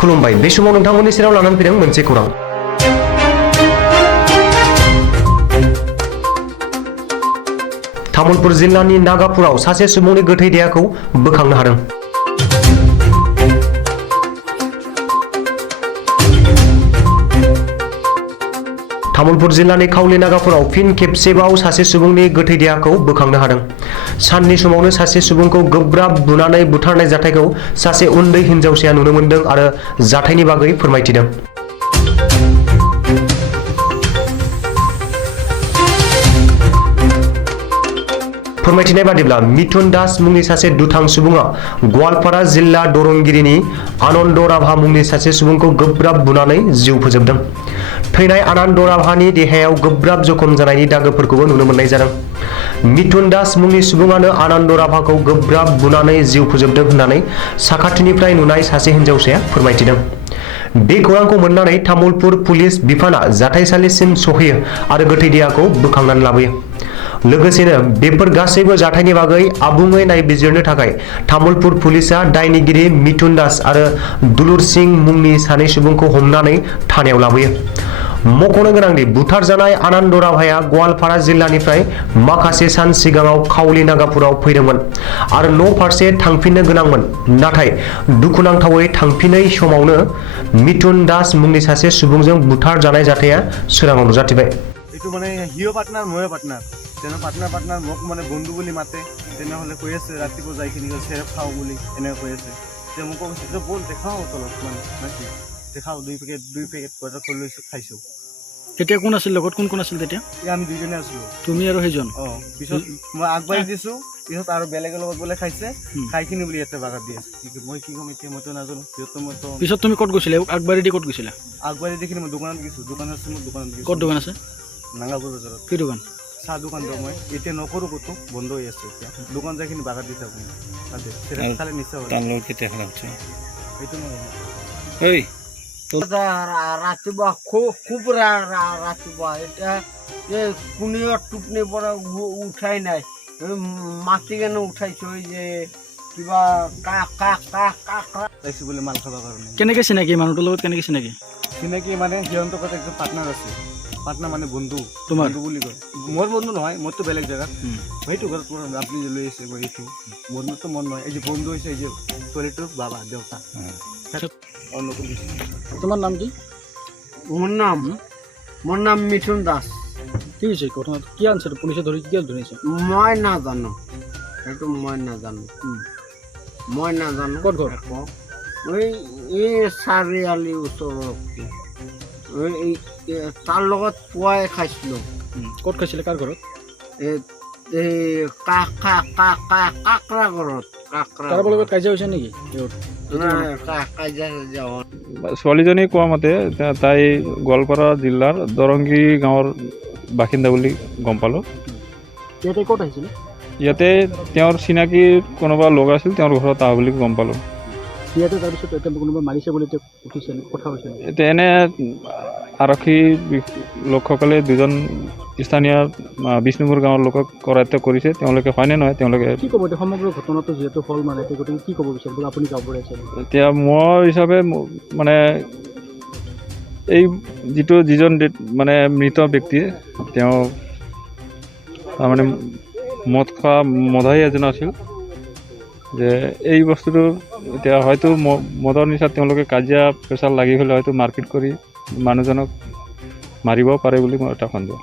खुलुमबाय बे समाव नोंथांमोननि सेराव लानानै फैदों मोनसे खौरां। तामुलपुर जिल्लानि नागापुराव सासे सुबुंनि गोथै देहाखौ बोखांनो हादों। तामुलपुर जिल्लानि खावली नागापुराव फिन खेबसेबाव सासे सुबुंनि गोथै देहाखौ बोखांनो हादों। साननि समावनो सासे सुबुंखौ गोब्राब बुनानै बुथारनाय जाथायखौ सासे उन्दै हिनजावसाया नुनो मोनदों आरो जाथायनि बागै फोरमायथिदों। फोरमायथिनाय बादिब्ला मिथुन दास मुंनि सासे दुथां सुबुङा गवालपारा जिल्ला दरंगिरिनि आनन्द राभा मुंनि सासे सुबुंखौ गोब्राब बुनानै जिउ फोजोबदों। थैनाय आनन्द राभानि देहायाव गोब्राब जखम जानायनि दागोफोरखौबो नुनो मोननाय जादों। मिथुन दास मुंनि सुबुङानो आनन्द राभाखौ गोब्राब बुनानै जिउ फोजोबदों होननानै साखाथिनिफ्राय नुनाय सासे हिनजावसाया फोरमायथिदों। बे खौरांखौ मोननानै तामुलपुर पुलिस बिफाना जाथायसालिसिम सहैयो आरो गोथै देहाखौ बोखांनानै लाबोयो। लोगोसेनो बेफोर गासैबो जाथायनि बागै आबुङै नायबिजिरनो थाखाय तामुलपुर पुलिसआ दायनिगिरि मिथुन दास आरो दुलुर सिं मुंनि सानै सुबुंखौ हमनानै थानायाव लाबोयो। मख'नो गोनांदि बुथारजानाय आनन्द राभाया गवालपारा जिल्लानिफ्राय माखासे सान सिगाङाव खावली नागापुराव फैदोंमोन आरो न' फारसे थांफिननो गोनांमोन, नाथाय दुखुनांथावै थांफिनै समावनो मिथुन दास मुंनि सासे सुबुंजों बुथारजानाय जाथाया सोराङाव नुजाथिबाय। এইটো মানে হিও পাৰ্টনাৰ ময়ো পাৰ্টনাৰ তেনে পাৰ্টনাৰ মোক মানে বন্ধু বুলি মাতে, তেনেহ'লে কৈ আছে ৰাতিপুৱা যাই কিনি চেৰেপ খাওঁ বুলি এনেকৈ কৈ আছে। তেতিয়া মোক কৈছে যে ব'ল দেখাওঁ তলত মানে নাকি দেখাওঁ দুই পেকেট কোৱাৰ্টাৰ কৰি লৈছোঁ খাইছোঁ। তেতিয়া কোন আছিল লগত, কোন কোন আছিল তেতিয়া? আমি দুইজনে আছিলোঁ। তুমি আৰু সেইজন? অঁ, পিছত মই আগবাঢ়ি দিছোঁ, পিছত আৰু বেলেগৰ লগত বোলে খাইছে, খাই কিনি বুলি ইয়াতে বাগাত দি আছে। মই কি ক'ম এতিয়া, মইতো নাজানো। পিছত তুমি ক'ত গৈছিলা? আগবাঢ়ি দি ক'ত গৈছিলা? আগবাঢ়ি দেখি মই দোকানত গৈছোঁ, দোকানত আছে মোৰ দোকানত গৈছোঁ। ক'ত দোকান আছে? নাগাপুৰ বজাৰত। কি দোকান? চাহ দোকান দিওঁ মই এতিয়া নকৰোঁ, ক'তো বন্ধ হৈ আছে এতিয়া। দোকান যাইখিনি বাগাত দি থাকোঁ তাতে খালে নিশ্চয় হয়। এইটো নহয় ৰাতিপুৱা খুব ৰাতিপুৱা এতিয়া এই কোনেও টোপনিৰ পৰা উঠাই নাই, মাতি কেনে উঠাইছো যে কিবা কাক কাক কাক কাক পাইছোঁ বোলে মাল খাবৰ কাৰণে। কেনেকৈ চিনাকি মানুহটোৰ লগত, কেনেকৈ চিনাকি? চিনাকি মানে সিহঁতৰ লগত একজন পাৰ্টনাৰ আছে, পাৰ্টনাৰ মানে বন্ধু, তোমাৰ বন্ধু বুলি কয়। মোৰ বন্ধু নহয়, মোৰতো বেলেগ জেগাত, সেইটো ঘৰত আপুনি লৈ আহিছে মই এইটো বন্ধুতো মন নহয়। এই যে বন্ধু হৈছে এই যে ছোৱালীটোৰ বাবা দেউতা। নতুন তোমাৰ নাম কি? মোৰ নাম মিথুন দাস। কি হৈছে ঘটনাটো? কি আনছে পুলিচে ধৰি, কি ধৰিছে? মই নাজানো, সেইটো মই নাজানো। ক'ত ঘৰ? এই চাৰিআলিৰ ওচৰত তাৰ লগত পুৱাই খাইছিলোঁ। ক'ত খাইছিলে? কাৰ ঘৰত? কাকৰা ঘৰত। কাৰোবাৰ লগত কাজিয়া হৈছে নেকি? ছোৱালীজনী কোৱা মতে তাই গোৱালপাৰা জিলাৰ দৰংগী গাঁৱৰ বাসিন্দা বুলি গম পালোঁ। ইয়াতে ক'ত আহিছিলে? ইয়াতে তেওঁৰ চিনাকি কোনোবা লগ আছিল, তেওঁৰ ঘৰত আহা বুলি গম পালোঁ। ইয়াতে তাৰপিছত কোনোবা মাৰিছে বুলি উঠিছে, কথা কৈছে? এতিয়া এনে আৰক্ষী লোকসকলে দুজন স্থানীয় বিষ্ণুপুৰ গাঁৱৰ লোকক কৰায়ত্ব কৰিছে। তেওঁলোকে হয়নে নহয় তেওঁলোকে কি ক'ব এতিয়া সমগ্ৰ ঘটনাটো যিহেতু হ'ল মানে গতিকে কি ক'ব বিচাৰিব আপুনি গাঁও আছে? এতিয়া মোৰ হিচাপে মানে এই যিজন মানে মৃত ব্যক্তি, তেওঁ তাৰমানে মদাহী এজন আছিল। যে এই বস্তুটো এতিয়া হয়তো মদৰ নিচাত তেওঁলোকে কাজিয়া পেচাল লাগি হ'লে হয়তো মাৰপিট কৰি মানুহজনক মাৰিব পাৰে বুলি মোৰ এটা সন্দেহ।